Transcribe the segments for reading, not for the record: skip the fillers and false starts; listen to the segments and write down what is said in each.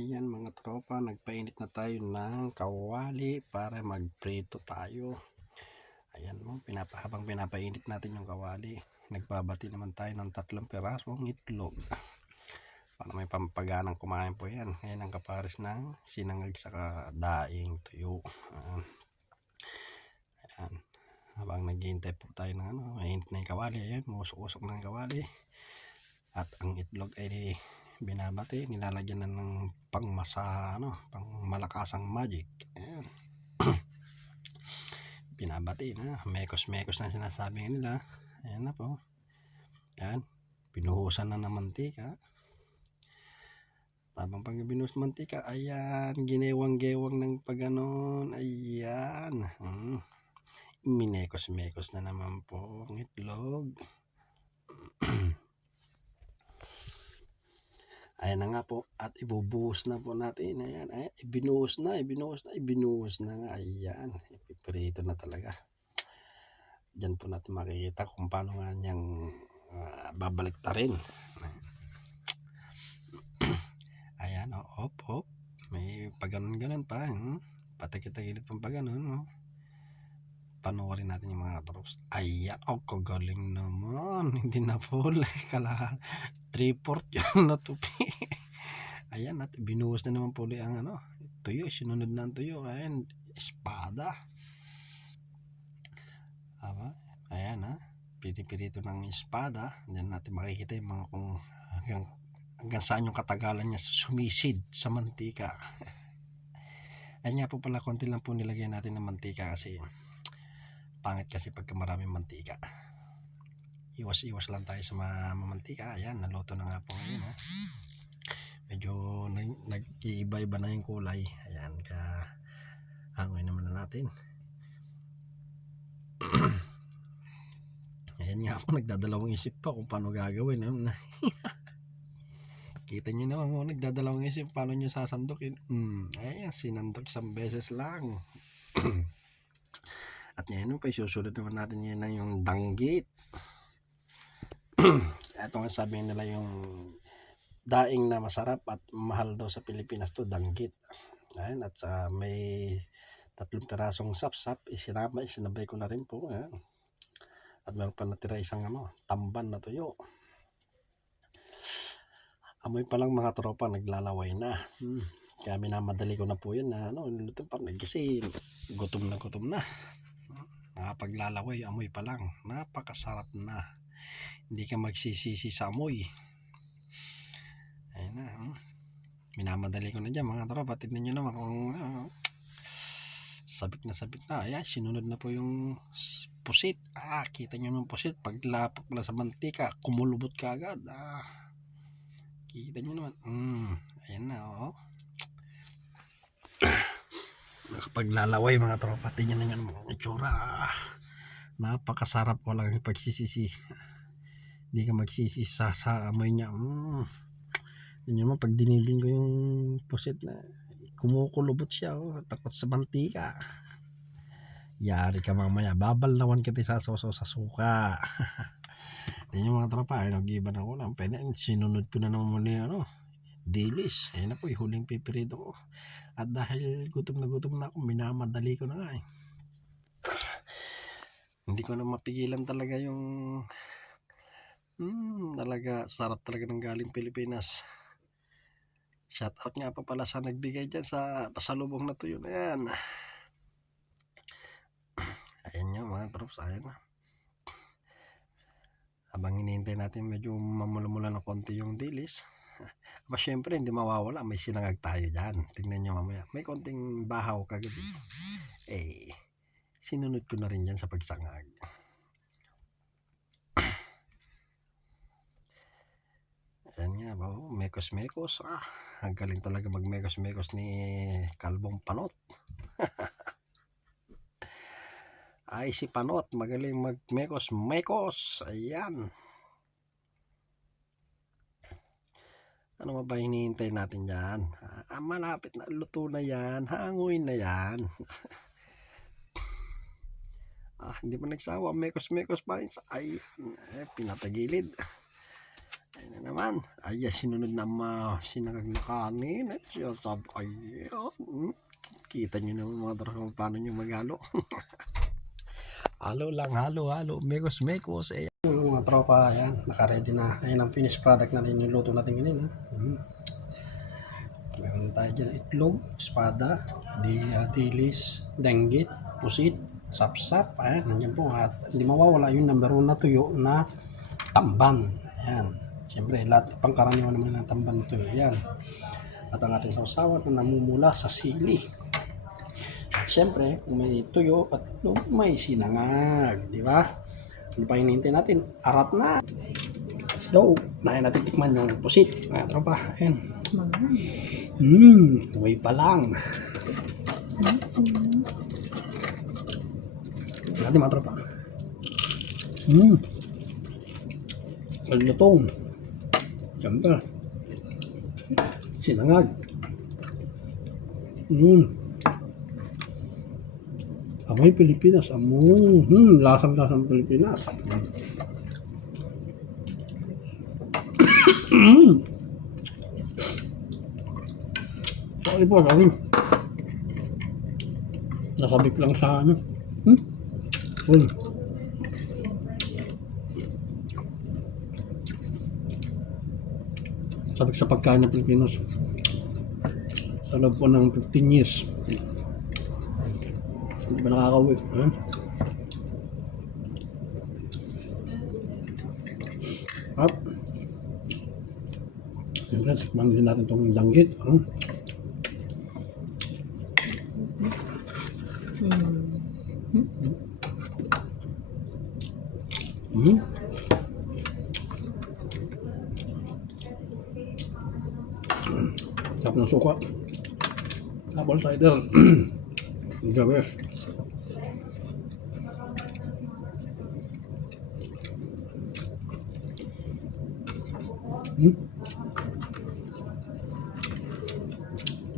Ayan mga tropa, nagpainit na tayo ng kawali para magprito tayo. Ayan mo, habang pinapainit natin yung kawali, nagbabati naman tayo ng 3 pirasong itlog. Para may pampaganang kumain po yan. Ayan ang kapares ng sinangag sa daing tuyo. Ayan. Habang naghihintay po tayo ng mainit na yung kawali, ayan, musok-usok na yung kawali. At ang itlog ay binabati, nilalagyan na ng pangmalakasang magic. Ayan. Binabati na, mekos-mekos na sinasabi nila. Ayan na po. Ayan, binuhusan na ng mantika. Habang pag binuhos mantika, ayan, ginewang-gewang ng pagganon. Ayan. Minekos-mekos na naman po ang itlog. Ayan na nga po, at ibubuhos na po natin. Ayan, ayan, ibinuhos na nga. Ayan, ipiprito na talaga. Diyan po natin makikita kung paano nga niyang babalik ta rin. Ayan, op. May paganon-ganon pa. Patakit-takit pang paganon. Panoorin natin yung mga troops. Ayan, kagaling naman. Hindi na full. Kalahat 3/4 yung natupi. Ayan, at binuhos na naman po ang tuyo. Sinunod na ang tuyo. Ayan, espada. Ayan pirito ng espada. Diyan natin makikita yung mga kung hanggang saan yung katagalan niya sumisid sa mantika. Ayan nga po pala, konti lang po nilagay natin ng mantika kasi pangit kasi pagka maraming mantika. Iwas lang tayo sa mamantika. Ayan, naluto na nga po ngayon medyo nag-iiba-iba na yung kulay. Ayan, hangoy naman na natin. Ayan nga po, nagdadalawang isip pa kung paano gagawin. Kita nyo naman, nagdadalawang isip paano nyo sasandukin. Ayan, sinandok isang beses lang. At ngayon pa, isusunod naman natin yan na yung danggit. Ito nga sabi nila yung daing na masarap at mahal daw sa Pilipinas to, danggit. Ayan, at may 3 pirasong sapsap, isinabay ko na rin po. Ayan. At meron pa natira isang tamban na tuyo. Amoy pa lang mga tropa, naglalaway na. Kaya minamadali ko na po yan na luto pa kasi gutom na. Nakapaglalaway, amoy pa lang. Napakasarap na. Hindi ka magsisisi sa amoy. Ayan na. Minamadali ko na dyan mga tropa. Tignan nyo naman kung sabik na. Ayan, sinunod na po yung pusit. Kita nyo yung pusit. Paglapok na sa mantika, kumulubot ka agad. Kita nyo naman. Ayan na, nakapaglalaway mga tropa. Tingnan nyo naman ang itsura. Napakasarap, walang pagsisisi. Hindi ka magsisi sa amoy niya. Yun naman, pag dinidin ko yung pusit na kumukulubot siya, takot sa mantika. Yari ka mamaya, babalnawan kita sa soso sa suka. Yan yung mga tropa, nag-iba na ko lang. Sinunod ko na naman muli dilis. Ayan na po, huling pipirito ko. At dahil gutom na ako, minamadali ko na nga hindi ko na mapigilan talaga yung talaga sarap talaga ng galing Pilipinas. Shout out nga pa pala sa nagbigay dyan sa pasalubong na tuyo na yan. Ayan nga mga troops, ayan na. Habang hinihintay natin medyo mamula-mula ng konti yung dilis. Syempre hindi mawawala, may sinangag tayo dyan. Tingnan nyo mamaya, may konting bahaw kagabi. Sinunod ko na rin dyan sa pagsangag. Ayan nga ba, mekos-mekos. Ang galing talaga mag-mekos-mekos ni Kalbong Panot. Ay, si Panot, magaling mag-mekos-mekos. Ayan. Ano ba hinihintay natin yan? Malapit na, luto na yan. Hangoy na yan. Hindi pa nagsawa. Mekos-mekos pa rin. Ayan, pinatagilid. Ayun na naman. Ay, sinunod na sinangag na kanin. At siya sabi, ayun. Kita nyo naman mga tropa kung paano nyo maghalo. Halo lang, halo. Mekos. Eh. Yung mga tropa, ayan, naka-ready na. Ayan ang finished product natin, yung luto natin ngayon. Meron tayo dyan itlog, espada, dilis, danggit, pusit, sapsap. Ayan, nandiyan po. At hindi mawawala yung number 1 na tuyo na tamban. Ayan. Siyempre, lahat pangkaraniwan naman ng tamban tuyo. Ayan. At ang ating sausawan na namumula sa sili. At siyempre, kung may tuyo at may sinangag. Di ba? Ano pa hinihintay natin? Arat na! Let's go! Nahin natin tikman yung pusit. Mga tropa. Ayan. Way pa lang. Natin mga tropa. Kalutong. Siyempre. Sinangag. Amoy Pilipinas. Amoy. Lasang-lasang Pilipinas. Sorry po, sorry. Nakabik lang sa ano. Sabik sa pagkain ng Pilipinos. Sa loob po ng 15 years. Hindi ba nakakauwi? Up. Siyempre, tikman din natin itong danggit. Tapos ng suka. Apple cider. Grabe.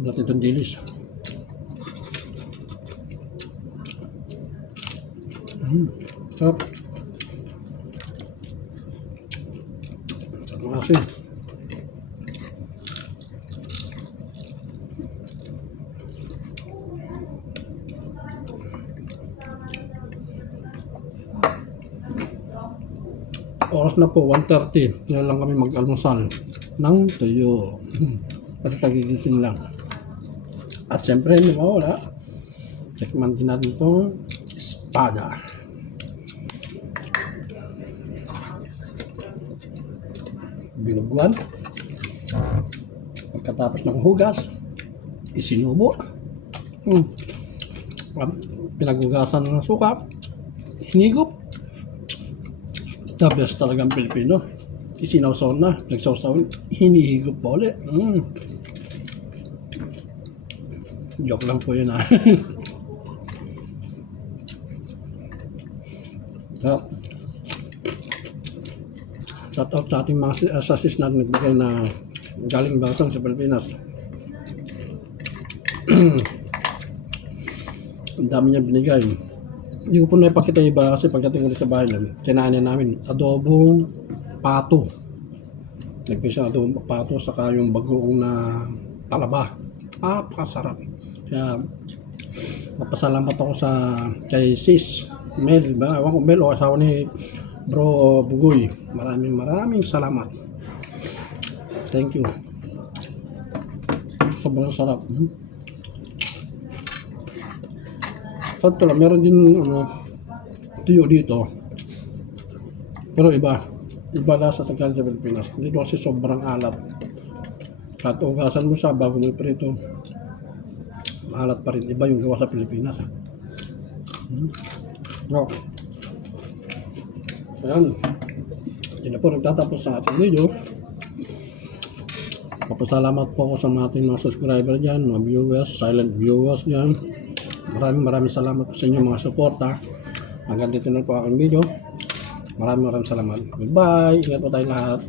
Natin itong dilis. Sarap. Sarap ng asin. Oras na po, 1:30. Ngayon lang kami mag-almusal ng tuyo. Kasi kagigising lang. At siyempre, hindi mawala. Tikman din natin itong espada. Binugwan. Pagkatapos ng hugas, isinubo. Pinaghugasan ng suka. Hinigop. The best talagang Pilipino. Isinawsaw na, nagsawsaw, hinihigop pa ulit. Joke lang po yun ha. So, shout out sa ating mga sasis natin nagbigay na galing Bangsang sa Pilipinas. Ang dami niya binigay. Hindi ko po naipakita iba kasi pagdating ulit sa bahay namin, kinain namin adobong pato. Nagpisa adobong pato saka yung bagoong na talaba. Napakasarap. Kaya mapasalamat ako kay Sis Mel, ba? Ewan ko Mel o asawa ni Bro Bugoy. Maraming salamat. Thank you. Sobrang sarap. Sakto lang, meron din tuyo dito. Pero iba lasa sa galing sa Pilipinas. Dito kasi sobrang alat. At ugasan mo siya bago mo iprito. Maalat pa rin. Iba yung gawa sa Pilipinas. No. Ayan. Yan na po nagtatapos sa ating video. Papasalamat po ako sa ating mga subscriber dyan, mga viewers, silent viewers dyan. Maraming salamat po sa inyo mga suporta. Hanggang dito na po aking video. Maraming salamat. Goodbye. Ingat po tayo lahat.